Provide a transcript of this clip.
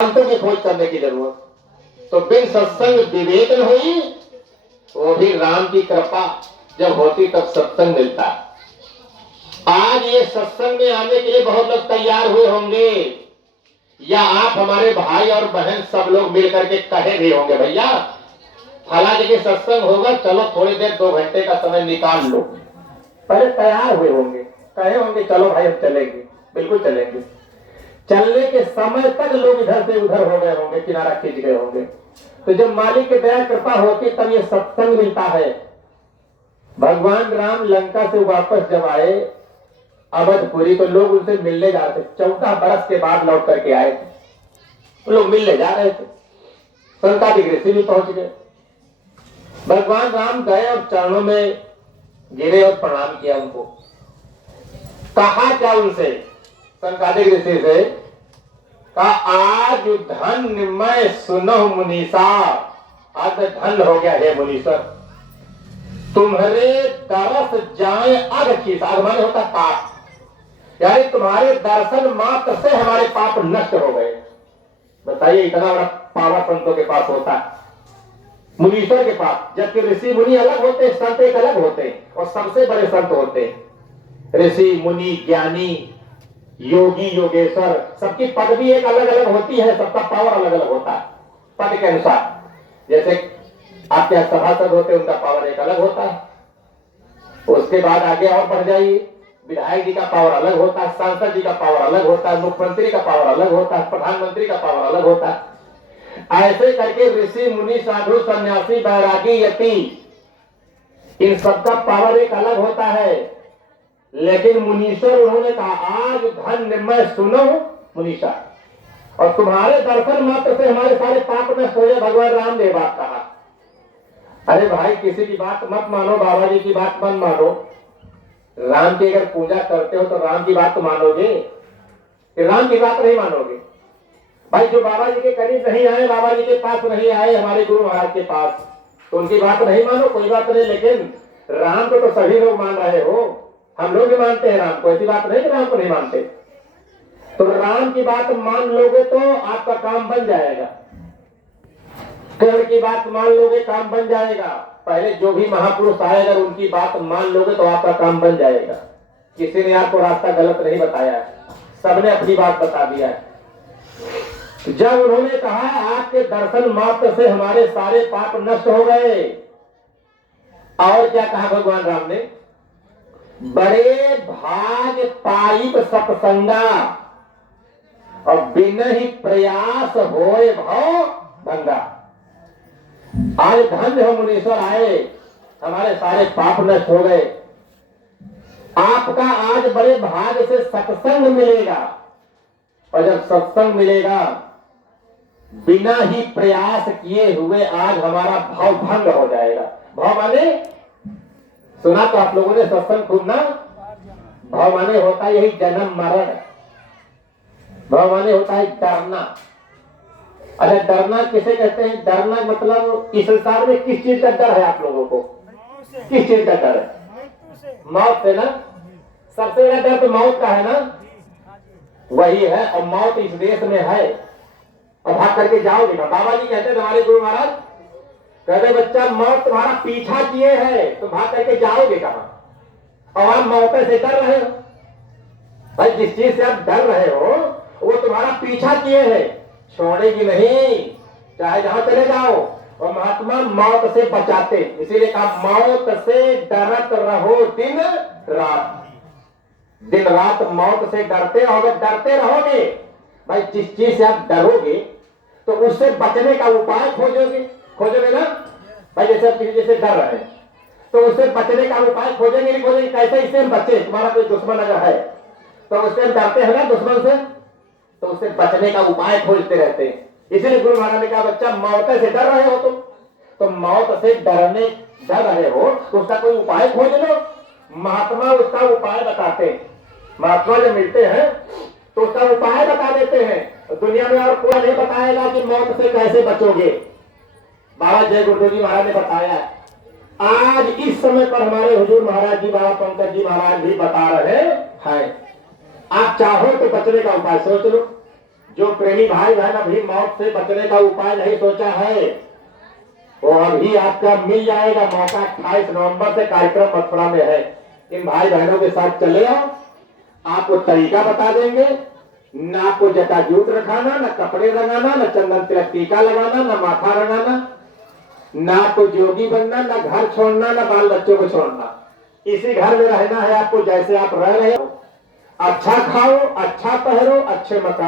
सिद्धांतों की खोज करने की जरूरत। तो बिन सत्संग विवेक न हुई, वो भी राम की कृपा जब होती तब सत्संग मिलता। आज ये सत्संग में आने के लिए बहुत लोग तैयार हुए होंगे, या आप हमारे भाई और बहन सब लोग मिल करके कहे भी होंगे भैया फला जगह सत्संग होगा, चलो थोड़ी देर 2 घंटे का समय निकाल लो। पहले तैयार हुए होंगे, कहे होंगे चलो भाई अब चलेंगे, बिल्कुल चलेंगे। चलने के समय तक लोग इधर से उधर हो गए होंगे, किनारा खींच गए होंगे। तो जब मालिक की दया कृपा होती तब ये सत्संग मिलता है। भगवान राम लंका से वापस जब आए अवधपुरी, तो लोग उनसे मिलने जा रहे थे। 14 बरस के बाद लौट करके आए थे, तो लोग मिलने जा रहे थे। संतादिक ऋषि भी पहुंच गए। भगवान राम गए और चरणों में गिरे और प्रणाम किया उनको। कहा क्या उनसे, संतादिक ऋषि से कहा, आज धन मैं सुनो मुनीसा, आज धन हो गया है मुनीश्वर, तुम्हारे दरस जाए अग की, अग माने होता पाप, यानी तुम्हारे दर्शन मात्र से हमारे पाप नष्ट हो गए। बताइए इतना बड़ा पावर संतों के पास होता है, मुनीश्वर के पास। जबकि ऋषि मुनि अलग होते हैं, संत एक अलग होते हैं, और सबसे बड़े संत होते हैं ऋषि मुनि ज्ञानी योगी योगेश्वर। सबकी पदवी एक अलग अलग होती है, सबका पावर अलग अलग होता है पद के अनुसार। जैसे आपके यहाँ सभासद होते हैं, उनका पावर एक अलग होता है। उसके बाद आगे और बढ़ जाइए, विधायक जी का पावर अलग होता है, सांसद जी का पावर अलग होता है, मुख्यमंत्री का पावर अलग होता है, प्रधानमंत्री का पावर अलग होता है। ऐसे करके ऋषि मुनि साधु सन्यासी बैरागी यति, इन सबका पावर एक अलग होता है। लेकिन मुनीश्वर उन्होंने कहा, आज धन मैं सुनो मुनीषा, और तुम्हारे दर्शन मात्र से हमारे सारे पाप नष्ट हो जाए। भगवान राम ने बात कहा। अरे भाई किसी की बात मत मानो, बाबा जी की बात मत मानो। राम की अगर पूजा करते हो तो राम की बात तो मानोगे, कि राम की बात नहीं मानोगे। भाई जो बाबा जी के करीब नहीं आए, बाबा जी के पास नहीं आए, हमारे गुरु महाराज के पास, तो उनकी बात नहीं मानो, कोई बात नहीं। लेकिन राम को तो सभी लोग मान रहे हो, हम लोग भी मानते हैं राम को, ऐसी बात नहीं कि राम को नहीं मानते। तो राम की बात मान लोगे तो आपका काम बन जाएगा। कर्ण की बात मान लोगे काम बन जाएगा। पहले जो भी महापुरुष आए अगर उनकी बात मान लोगे तो आपका काम बन जाएगा। किसी ने आपको रास्ता गलत नहीं बताया है, सबने अपनी बात बता दिया है। जब उन्होंने कहा आपके दर्शन मात्र से हमारे सारे पाप नष्ट हो गए, और क्या कहा भगवान राम ने, बड़े भाग पाइप सत्संगा, और बिना ही प्रयास होए भव भंगा। आज धन्य हो मुनीश्वर आए, हमारे सारे पाप नष्ट हो गए। आपका आज बड़े भाग से सत्संग मिलेगा, और जब सत्संग मिलेगा बिना ही प्रयास किए हुए आज हमारा भाव भंग हो जाएगा। भाव माने सुना तो आप लोगों ने सत्संग खूब ना। भाव माने होता है यही जन्म मरण, भाव माने होता है डरना। अच्छा डरना किसे कहते हैं? डरना मतलब इस संसार में किस चीज का डर है आप लोगों को? किस चीज का डर है? मौत से ना। सबसे बड़ा डर तो मौत का है ना, वही है। और मौत इस देश में है, और भाग करके जाओगे ना। बाबा जी कहते हैं हमारे गुरु महाराज कहते, बच्चा मौत तुम्हारा पीछा किए है तो भाग करके जाओगे कहां? और आप मौत से डर रहे हो। भाई जिस चीज से आप डर रहे हो वो तुम्हारा पीछा किए है, छोड़ेगी नहीं, चाहे जहां चले जाओ। और महात्मा मौत से बचाते, इसीलिए कहा मौत से डरत रहो दिन रात। दिन रात मौत से डरते रहो। अगर डरते रहोगे, भाई जिस चीज से आप डरोगे तो उससे बचने का उपाय खोजोगे ना। भाई जैसे आप किसी चीज से डर रहे हैं तो उससे बचने का उपाय खोजेंगे नहीं खोजेंगे, कैसे इससे हम बचे। तुम्हारा कोई दुश्मन अगर है तो उससे हम डरते हैं ना दुश्मन से, तो उससे बचने का उपाय खोजते रहते हैं। इसीलिए गुरु महाराज ने कहा बच्चा मौत से डर रहे हो तुम, तो मौत से डर रहे हो तो उसका कोई उपाय खोज लो। महात्मा उसका उपाय बताते हैं। महात्मा जब मिलते हैं तो उसका उपाय बता देते हैं। दुनिया में और कोई नहीं बताएगा कि मौत से कैसे बचोगे। बाबा जय गुरुदेव जी महाराज ने बताया। आज इस समय पर हमारे हुजूर महाराज जी, बाबा पंकज जी महाराज भी बता रहे हैं। आप चाहो तो बचने का उपाय सोच लो। जो प्रेमी भाई बहन अभी मौत से बचने का उपाय नहीं सोचा है, वो अभी आपका मिल जाएगा मौका। 28 नवंबर से कार्यक्रम मथुरा में है। इन भाई बहनों के साथ चले आओ, आपको तरीका बता देंगे। न आपको जटाजूट रखाना, न कपड़े रंगाना, न चंदन तिलक टीका लगाना, न माथा रंगाना, न आपको जोगी बनना, न घर छोड़ना, न बाल बच्चों को छोड़ना। इसी घर में रहना है आपको जैसे आप रह रहे हो। अच्छा खाओ, अच्छा पहनो, अच्छे मकान